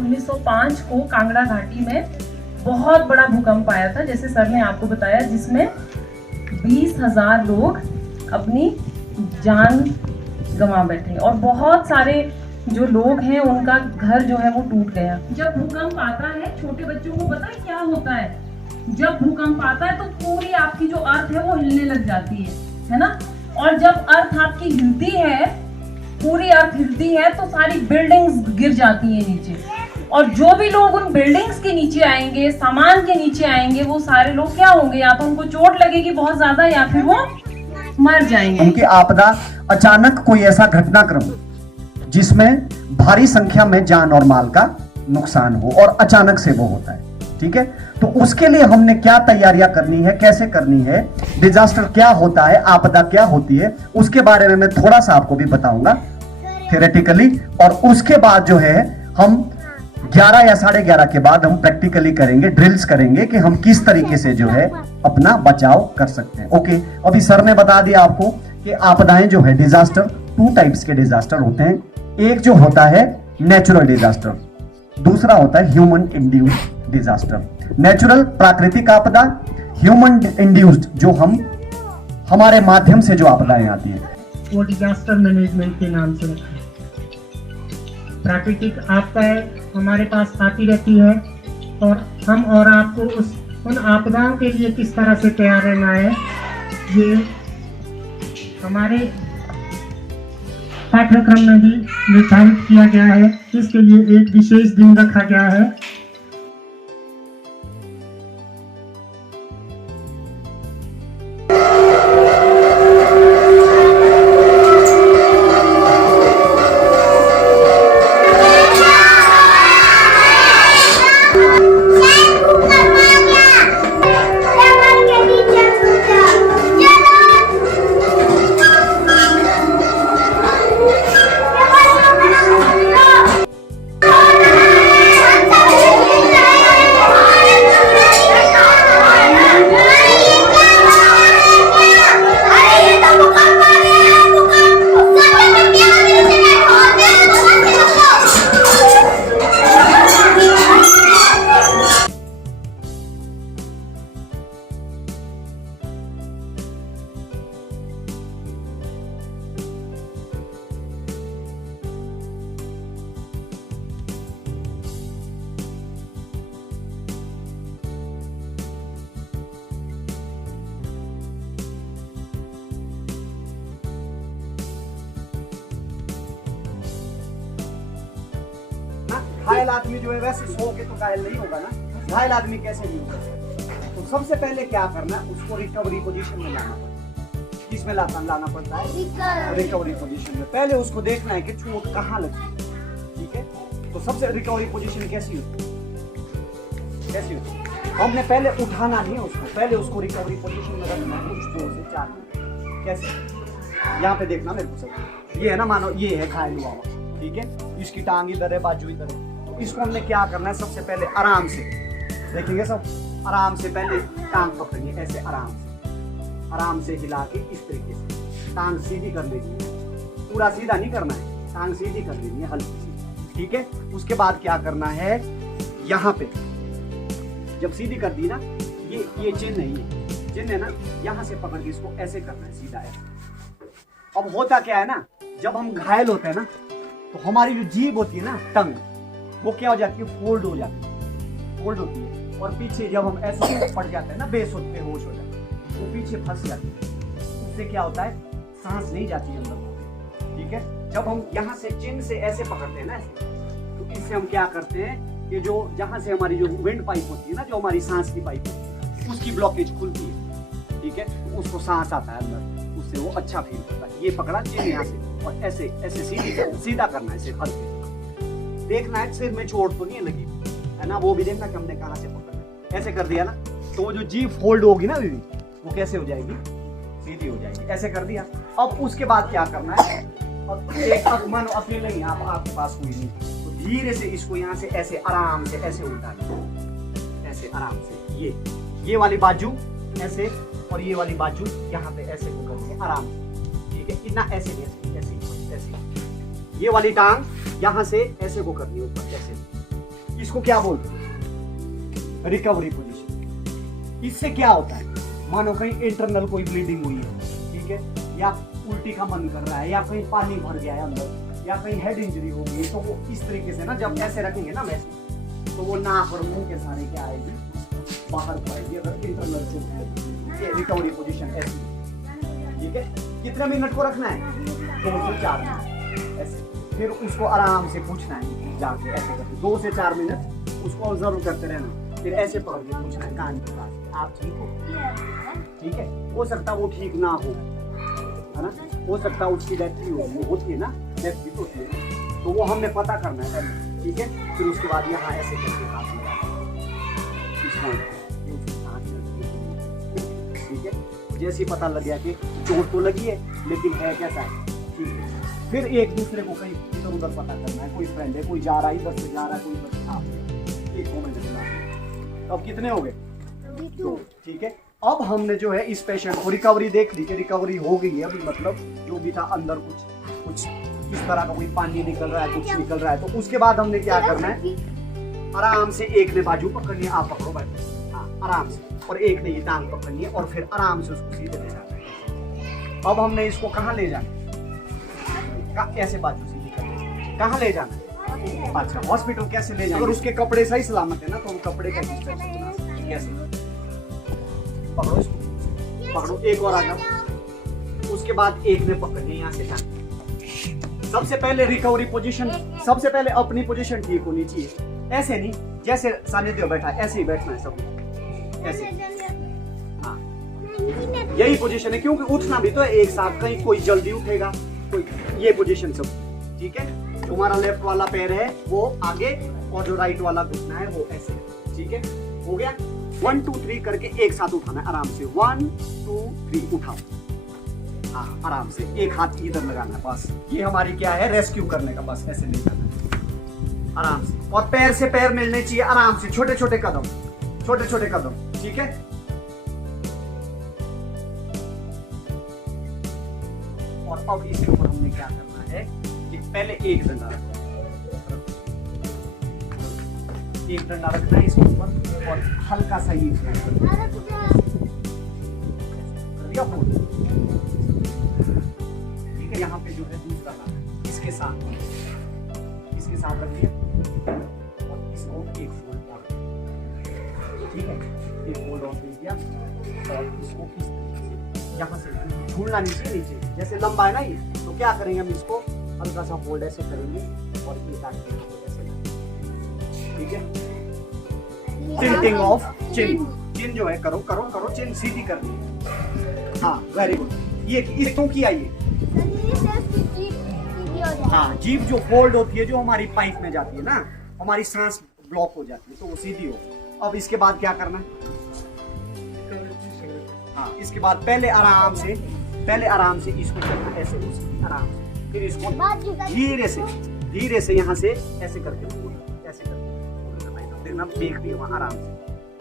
1905 को कांगड़ा घाटी में बहुत बड़ा भूकंप आया था, जैसे सर ने आपको बताया, जिसमें 20,000 लोग अपनी जान गंवा बैठे और बहुत सारे जो लोग हैं उनका घर जो है वो टूट गया। जब भूकंप आता है, छोटे बच्चों को पता है क्या होता है? जब भूकंप आता है तो पूरी आपकी जो अर्थ है वो हिलने लग जाती है ना। और जब अर्थ आपकी हिलती है, पूरी अर्थ हिलती है, तो सारी बिल्डिंग्स गिर जाती है नीचे, और जो भी लोग उन बिल्डिंग्स के नीचे आएंगे, सामान के नीचे आएंगे, वो सारे लोग क्या होंगे? या तो उनको चोट लगेगी बहुत ज्यादा, या फिर वो मर जाएंगे। उनकी आपदा अचानक कोई ऐसा घटनाक्रम जिसमें भारी संख्या में जान और माल का नुकसान हो, और अचानक से वो होता है, ठीक है। तो उसके लिए हमने क्या तैयारियां करनी है, कैसे करनी है, डिजास्टर क्या होता है, आपदा क्या होती है, उसके बारे में मैं थोड़ा सा आपको भी बताऊंगा थियोरेटिकली। और उसके बाद जो है हम 11 या 11:30 के बाद हम प्रैक्टिकली करेंगे, ड्रिल्स करेंगे कि हम किस तरीके से जो है अपना बचाव कर सकते हैं। ओके, अभी सर ने बता दिया आपको कि आपदाएं जो है, डिजास्टर 2 टाइप्स के डिजास्टर होते हैं। एक जो होता है नेचुरल डिजास्टर, दूसरा होता है ह्यूमन इंड्यूस्ड डिजास्टर। नेचुरल प्राकृतिक आपदा, ह्यूमन इंड्यूस्ड जो हम हमारे माध्यम से जो आपदाएं आती है वो डिजास्टर मैनेजमेंट के नाम से रखा है। प्राकृतिक आपदाएं हमारे पास आती रहती है और हम और आपको उन आपदाओं के लिए किस तरह से तैयार रहना है, ये हमारे पाठ्यक्रम में भी निर्धारित किया गया है। इसके लिए एक विशेष दिन रखा गया है। घायल आदमी जो है वैसे सो के तो घायल नहीं होगा ना, घायल आदमी कैसे नहीं होगा। तो सबसे पहले क्या करना है, उसको रिकवरी पोजीशन में लाना पड़ता है। किसमें लाना पड़ता है? रिकवरी पोजीशन में। पहले उसको देखना है कि चोट कहाँ लगी, ठीक है। तो सबसे रिकवरी पोजीशन कैसी होती है? हमने पहले उठाना नहीं है उसको, पहले उसको रिकवरी पोजीशन में रखना है कुछ 2 से 4 मिनट। कैसे? यहाँ पे देखना मेरे को सब, ये है ना, मानो ये है घायल हुआ, ठीक है, इसकी टांग इधर है, बाजू इधर है। तो इसको हमने क्या करना है, सबसे पहले आराम से देखेंगे, सब आराम से पहले टांग पकड़ेंगे, ऐसे आराम से हिला के इस तरीके से टांग सीधी कर लेनी है। पूरा सीधा नहीं करना है, टांग सीधी कर लेनी है हल्की सी, ठीक है। उसके बाद क्या करना है, यहाँ पे जब सीधी कर दी ना, ये चिन्ह है ना, यहाँ से पकड़ के इसको ऐसे करना है, सीधा ऐसे। अब होता क्या है ना, जब हम घायल होते हैं ना, तो हमारी जो जीभ होती है ना, टंग, वो क्या हो जाती है, फोल्ड होती है, और पीछे जब हम ऐसे पड़ जाते हैं ना, बेहोश हो जाते हैं, वो पीछे फंस जाती है। उससे क्या होता है, सांस नहीं जाती है अंदर, ठीक है। जब हम यहाँ से चिन्ह से ऐसे पकड़ते हैं ना, ऐसे, तो इससे हम क्या करते हैं कि जो जहाँ से हमारी जो विंड पाइप होती है ना, जो हमारी सांस की पाइप होती है, उसकी ब्लॉकेज खुलती है, ठीक है। तो उसको सांस आता है अंदर, उससे वो अच्छा फील करता है। ये पकड़ा चिन्ह यहाँ से, और ऐसे सीधा करना है, सिर्फ हल्के देखना है, सिर में चोट तो नहीं है लगी है ना, वो भी देखना कि हमने कहाँ से पकड़ना है। ऐसे कर दिया ना, तो वो जो जीभ फोल्ड होगी ना दीदी, वो कैसे हो जाएगी, सीधी हो जाएगी। ऐसे कर दिया। अब उसके बाद क्या करना है, अब एक मानो अकेले ही आपके पास कोई नहीं, तो धीरे से इसको यहाँ से ऐसे आराम से ऐसे उल्टा दिया, ऐसे आराम से, ये वाली बाजू ऐसे, और ये वाली बाजू यहाँ पे ऐसे को करके आराम से, ठीक है। इतना ऐसे ऐसे, ये वाली टांग यहाँ से ऐसे को करनी है ऊपर, ऐसे, इसको क्या बोलते हैं? Recovery position. इससे क्या होता है, मानो कहीं इंटरनल कोई ब्लीडिंग हुई है, ठीक है, या उल्टी का मन कर रहा है, या कहीं पानी भर गया है अंदर, या कहीं हेड इंजरी हो गई, तो वो इस तरीके से ना जब ऐसे रखेंगे ना वैसे, तो वो नाक और मुंह के सारे क्या आएगी, बाहर पड़ेगी अगर इंटरनल चोट है। ये रिकवरी पोजीशन ऐसी, ठीक है। कितने मिनट को रखना है? 2 से 4 मिनट ऐसे। फिर उसको आराम से पूछना है जाके ऐसे करके 2 से 4 मिनट उसको ऑब्जर्व करते रहना। फिर ऐसे पकड़ के पूछना है कान के पास, आप ठीक हो? ठीक है। हो सकता है वो ठीक ना हो, है ना, हो सकता है उसकी डेथ भी हो, होती है ना, डेथ भी तो होती है, तो वो हमने पता करना है पहले, ठीक है। फिर उसके बाद यहाँ ऐसे करके हाथ लगाना, ठीक है। जैसे ही पता लग गया कि चोट तो लगी है लेकिन है कैसा है, ठीक है। फिर एक दूसरे को कहीं इधर उधर पता करना है, कोई फ्रेंड है, कोई जा रहा है इधर से जा रहा है, कोई इधर से आ गया, 1 2 मिनट लगा। अब कितने हो गए? 2, ठीक है। अब हमने जो है इस पेशेंट को रिकवरी देख ली कि रिकवरी हो गई है, अभी मतलब जो भी था अंदर कुछ इस तरह का कोई पानी निकल रहा है, कुछ निकल रहा है, तो उसके बाद हमने क्या करना है, आराम से एक ने बाजू पकड़नी है, आप पकड़ो भाई, हाँ आराम से, और एक ने ये टांग पकड़नी है और फिर आराम से उसको सीधे ले जाना है। अब हमने इसको कहाँ ले जाना? ऐसे बाजू सीधी करके कहाँ ले जाना है? अच्छा, हॉस्पिटल कैसे ले जाना? अगर उसके कपड़े सही सलामत है ना, तो हम कपड़े का इंस्ट्रक्शन बना सकते हैं। कैसे? पकड़ो इसको, पकड़ो, एक और आ जाओ, उसके बाद एक ने पकड़नी है यहाँ से जाना। सबसे पहले रिकवरी पोजीशन, सबसे पहले अपनी पोजीशन ठीक होनी चाहिए, ऐसे नहीं जैसे सानिध्य बैठा है ऐसे ही बैठना है सब, ऐसे। हाँ, यही पोजीशन है, क्योंकि उठना भी तो है एक साथ, कहीं कोई जल्दी उठेगा, कोई ये पोजीशन सब, ठीक है। तुम्हारा लेफ्ट वाला पैर है वो आगे और जो राइट वाला घुटना है वो ऐसे, ठीक है। हो गया? 1 2 3 करके एक साथ उठाना है आराम से, 1 2 3 उठाओ, हाँ आराम से, एक हाथ इधर लगाना है बस। ये हमारी क्या है, रेस्क्यू करने का, बस ऐसे नहीं करना आराम से, और पैर से पैर मिलने चाहिए आराम से, छोटे छोटे कदम, छोटे छोटे कदम, ठीक है। और अब इसके ऊपर हमने क्या करना है कि पहले एक डंडा रखना, एक डंडा रखना है इसके ऊपर और हल्का सा ही ठीक है। यहाँ पे जो है दूसरा लाना इसके साथ रख दिया और इसको एक फोल्ड और, ठीक है, एक फोल्ड और दे दिया और इसको इस तरीके से यहाँ से झूलना नीचे, जैसे लंबा है ना ये, तो क्या करेंगे हम इसको हल्का सा फोल्ड ऐसे करेंगे और ये ऐसे, ठीक है। टिल्टिंग ऑफ चिन, चिन जो है करो करो करो, चिन सीधी करनी है, हाँ वेरी गुड। ये क्यों किया ये? हाँ, जीभ जो फोल्ड होती है, जो हमारी पाइप में जाती है ना, हमारी सांस ब्लॉक हो जाती है, तो वो सीधी हो। अब इसके बाद क्या करना है? हाँ, इसके बाद पहले आराम से इसको करना ऐसे आराम से, फिर इसको धीरे से यहाँ से ऐसे करके देना, बेक दिए वहाँ आराम से,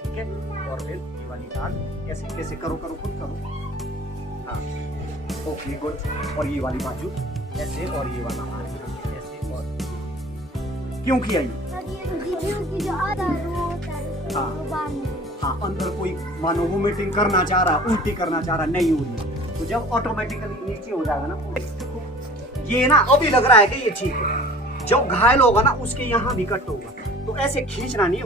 ठीक है। और फिर ये वाली टांग कैसे कैसे करो करो, खुद करो, हाँ ओके गुड। और ये वाली बाजू ऐसे, और ये वाला ऐसे, और क्यों किया ये? हाँ, अंदर कोई मानो वोमिटिंग करना चाह रहा, उल्टी करना चाह रहा, नहीं हो रही, तो जब ऑटोमेटिकली नीचे हो जाएगा ना, ये ना अभी लग रहा है कि ये ठीक है, जब घायल होगा ना उसके यहाँ भी कट होगा, तो ऐसे खींचना नहीं है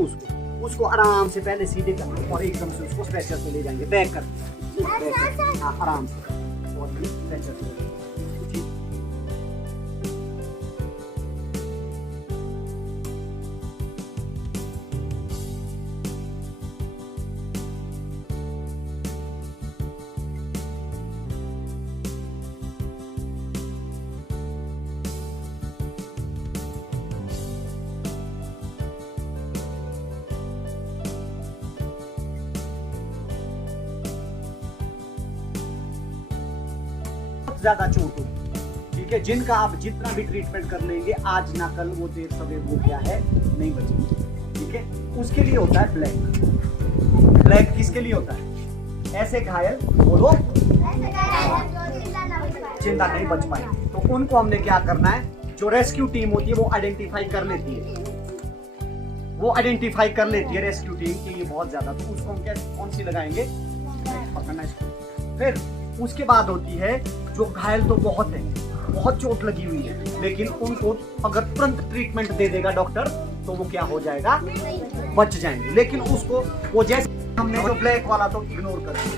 उसको आराम से पहले सीधे करना और एकदम से उसको स्ट्रेचर पे ले जाएंगे, बैक कर, हाँ आराम से, और स्ट्रेचर पे ज्यादा चोट हो, ठीक है, जिनका आप जितना भी ट्रीटमेंट कर लेंगे आज ना कल वो देर सवेर वो क्या है नहीं बचेंगे, ठीक है। उसके लिए होता है ब्लैक। ब्लैक किसके लिए होता है? ऐसे घायल बोलो जिंदा नहीं बच पाए, तो उनको हमने क्या करना है, जो रेस्क्यू टीम होती है वो आइडेंटिफाई कर लेती है, वो आइडेंटिफाई कर लेती है रेस्क्यू टीम कि ये बहुत ज्यादा, तो उसको हम कैसे कौन सी लगाएंगे, पकड़ना इसको। फिर उसके बाद होती है जो घायल तो बहुत है, बहुत चोट लगी हुई है, लेकिन उनको अगर तुरंत ट्रीटमेंट दे देगा डॉक्टर तो वो क्या हो जाएगा, बच जाएंगे। लेकिन उसको वो जैसे हमने जो ब्लैक वाला तो इग्नोर कर दिया,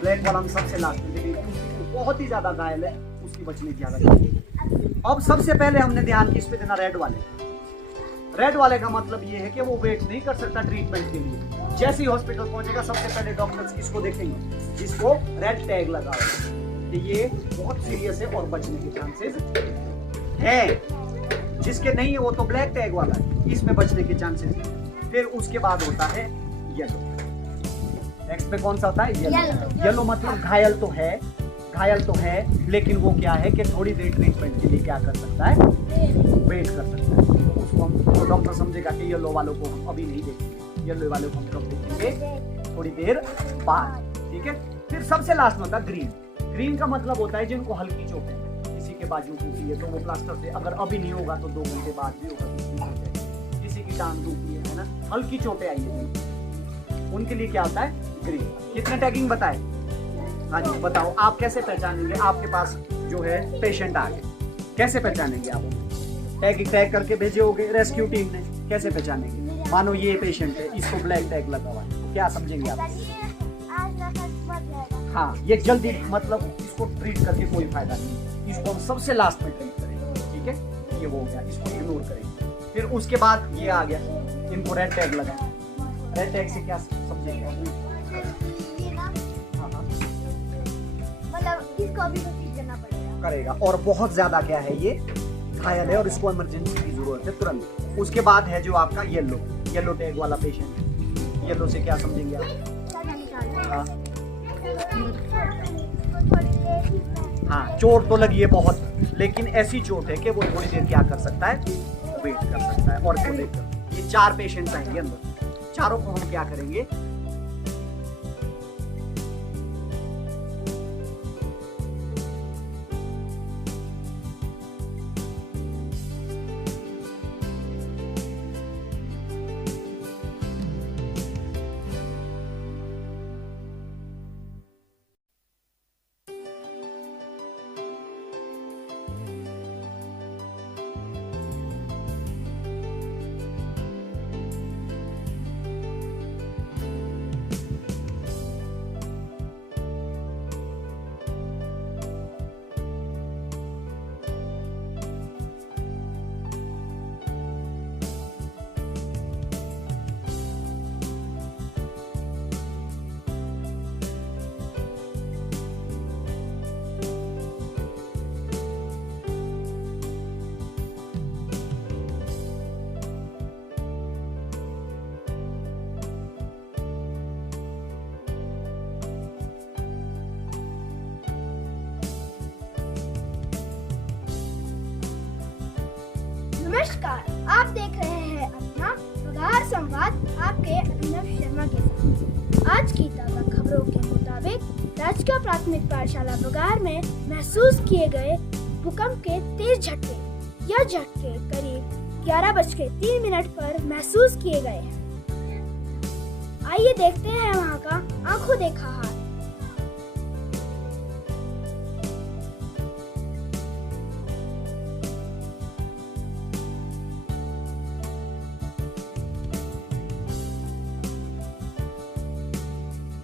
ब्लैक वाला हम सबसे लास्ट में, लेकिन बहुत ही ज्यादा घायल है, उसकी बचने की हालत। अब सबसे पहले हमने ध्यान किस पे देना, रेड वाले। रेड वाले का मतलब ये है कि वो वेट नहीं कर सकता ट्रीटमेंट के लिए। जैसे ही हॉस्पिटल पहुंचेगा सबसे पहले डॉक्टर्स किसको देखेंगे, जिसको रेड टैग लगा हो कि ये बहुत सीरियस है और बचने के चांसेस है। जिसके नहीं है वो तो ब्लैक टैग वाला है, इसमें बचने के चांसेस है। फिर उसके बाद होता है येलो। नेक्स्ट पे कौन सा होता है, येलो। येलो मतलब घायल तो है लेकिन वो क्या है कि थोड़ी देर ट्रीटमेंट के लिए क्या कर सकता है, वेट कर सकता है। तो उसको हम तो डॉक्टर समझेगा कि येलो वालों को हम अभी नहीं देखेंगे, येलो वालों को हम कब देखेंगे, थोड़ी देर बाद, ठीक है। फिर सबसे लास्ट में होता है ग्रीन। ग्रीन का मतलब होता है जिनको हल्की चोट है, किसी के बाजू टूटी है तो वो प्लास्टर से, अगर अभी नहीं होगा तो 2 घंटे बाद भी होगा, किसी की टांग टूटी है ना, हल्की चोटें आई है, उनके लिए क्या होता है, ग्रीन। कितने टैगिंग बताए, हाँ जी बताओ, आप कैसे पहचानेंगे, आपके पास जो है पेशेंट आ गए, कैसे पहचानेंगे आप, टैग करके भेजे होगे रेस्क्यू टीम ने, कैसे पहचानेंगे। मानो ये पेशेंट है, इसको ब्लैक टैग लगा हुआ है, तो क्या समझेंगे आप, हाँ ये जल्दी, मतलब इसको ट्रीट करके कोई फायदा नहीं, इसको हम सबसे लास्ट में ट्रीट करेंगे, ठीक है। ये वो हो गया, इसको इग्नोर करेंगे। फिर उसके बाद ये आ गया, इनको रेड टैग लगा। रेड टैग से क्या समझेंगे, इसको अभी तो ठीक करना पड़ेगा, करेगा, और बहुत ज्यादा क्या है, ये घायल है और इसको इमरजेंसी की जरूरत है तुरंत। उसके बाद है जो आपका येलो टैग वाला पेशेंट। येलो से क्या समझेंगे आप, हाँ चोट तो लगी है बहुत, लेकिन ऐसी चोट है कि वो थोड़ी देर क्या कर सकता है, वेट कर सकता है। और ये 4 पेशेंट्स आएंगे अंदर, चारों को हम क्या करेंगे, नमस्कार, आप देख रहे हैं अपना बघार संवाद आपके अभिनव शर्मा के साथ। आज की ताज़ा खबरों के मुताबिक राजकीय प्राथमिक पाठशाला बघार में महसूस किए गए भूकंप के तेज झटके। यह झटके करीब 11:03 पर महसूस किए गए हैं। आइए देखते हैं वहाँ का आंखों देखा हाल।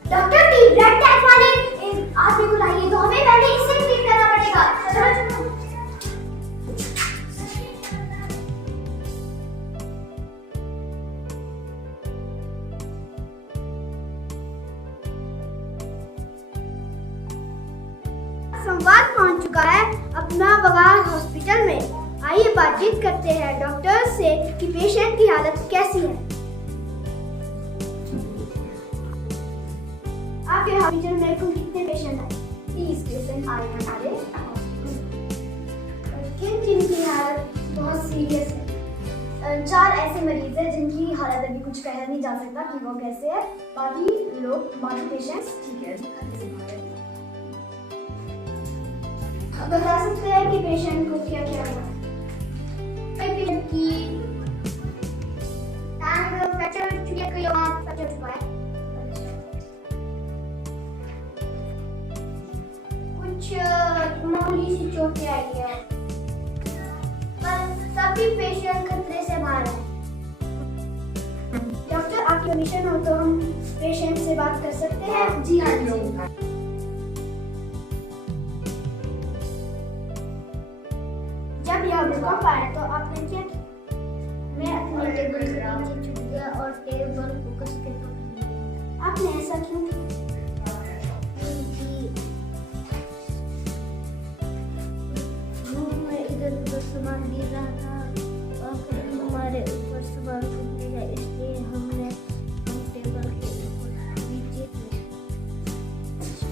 डॉक्टर टी ब्लड टैग वाले इस आदमी को लाइए, तो हमें पहले इसे ट्रीट करना पड़ेगा। चलो संवाद पहुंच चुका है अपना बघार हॉस्पिटल में। आइए बातचीत करते हैं डॉक्टर से कि पेशेंट की हालत कैसी है। आपके हॉस्पिटल में कुल कितने पेशेंट आए? 30 पेशेंट आए हमारे। जिनकी हालत बहुत सीरियस है? 4 ऐसे मरीज हैं जिनकी हालत अभी कुछ कहा नहीं जा सकता कि वो कैसे है। बाकी पेशेंट्स ठीक है। बता सकते हैं कि पेशेंट को क्या क्या हुआ? पेशेंट की टांग फ्रैक्चर हो चुकी है, कोई और फ्रैक्चर हो चुका है? कुछ मामूली सी चोटें आई है, पर सभी पेशेंट खतरे से बाहर है। डॉक्टर, आपकी परमिशन हो तो हम पेशेंट से बात कर सकते हैं? जी हाँ जी। जब यह भूकंप आया तो आपने क्या किया? मैं अपने टेबल के नीचे छुप गया और टेबल को कस के पकड़ लिया। आपने ऐसा क्यों किया? क्योंकि रूम में इधर उधर सामान गिर रहा था और फिर हमारे ऊपर सामान गिरेगा, इसलिए हमने टेबल के ऊपर नीचे थे।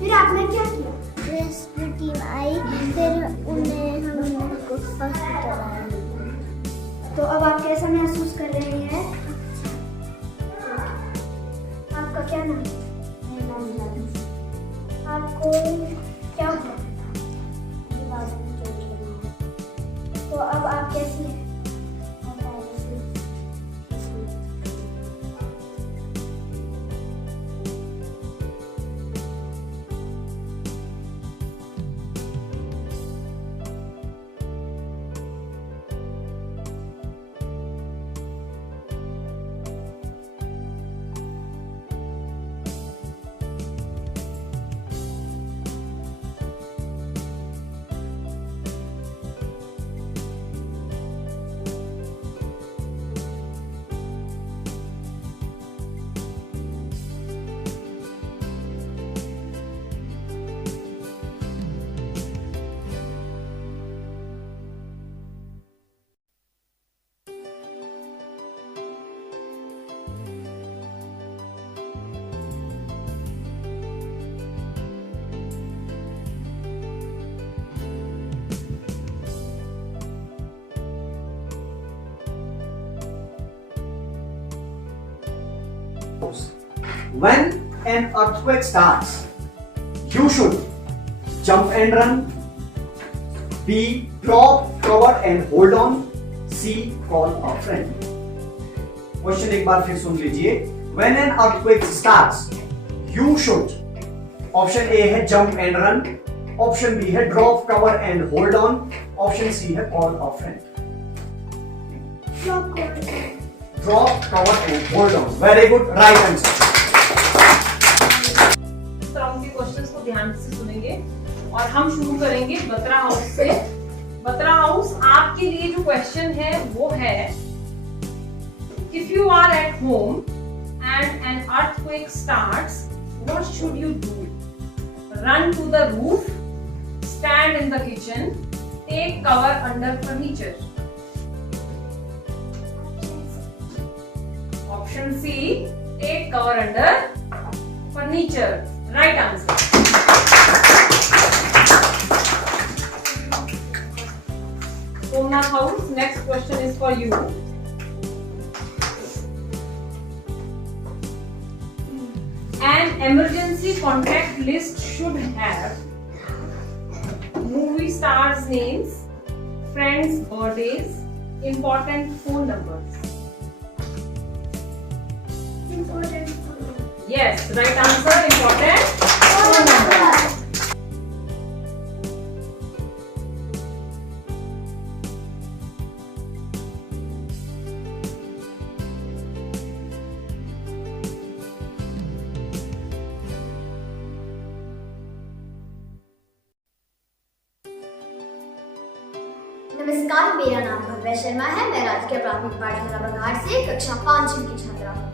फिर आपने क्या किया? रेस्क्यू टीम आई, फिर उन्हें हमको हॉस्पिटल आया। तो अब आप कैसा महसूस कर रहे हैं? आपका क्या नाम है? आपको क्या हुआ? तो अब आप कैसी हैं? When an earthquake starts, you should jump and run. B. Drop, cover and hold on. C. Call a friend. Question एक बार फिर सुन लीजिए. When an earthquake starts, you should. Option A है jump and run. Option B है drop, cover and hold on. Option C है call a friend. Drop, cover and hold on. Very good. Right answer. तरह के questions को ध्यान से सुनेंगे और हम शुरू करेंगे बत्रा हाउस से. बत्रा हाउस आपके लिए जो क्वेश्चन है वो है, if you are at home and an earthquake starts, what should you do? Run to the roof, stand in the kitchen, take cover under furniture. Option C, take cover under furniture. Right answer. Somnath House, next question is for you. An emergency contact list should have movie stars' names, friends' birthdays, important phone numbers. Important. Yes, right answer. Important phone number. नमस्कार, मेरा नाम भव्या शर्मा है। मैं राजकीय प्राथमिक पाठशाला बघाट से कक्षा 5 की छात्रा हूँ।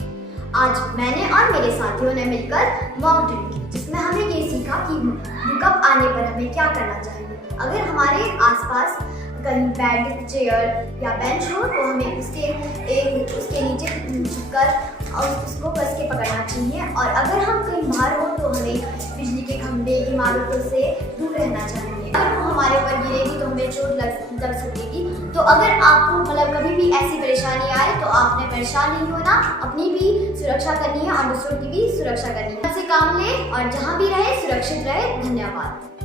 आज मैंने और मेरे साथियों ने मिलकर मॉक ड्रिल की, जिसमें हमने ये सीखा कि भूकंप आने पर हमें क्या करना चाहिए। अगर हमारे आसपास कहीं बेड, चेयर या बेंच हो तो हमें उसके नीचे झुककर और उसको कस के पकड़ना चाहिए। और अगर हम कहीं बाहर हो तो हमें बिजली के खंभे, इमारतों से दूर रहना चाहिए। अगर वो हमारे ऊपर गिरेगी तो हमें चोट लग सकेगी। तो अगर आपको मतलब कभी भी ऐसी परेशानी आए तो आपने परेशान नहीं होना, अपनी भी सुरक्षा करनी है और दूसरों की भी सुरक्षा करनी है। से काम लें और जहाँ भी रहे सुरक्षित रहे। धन्यवाद।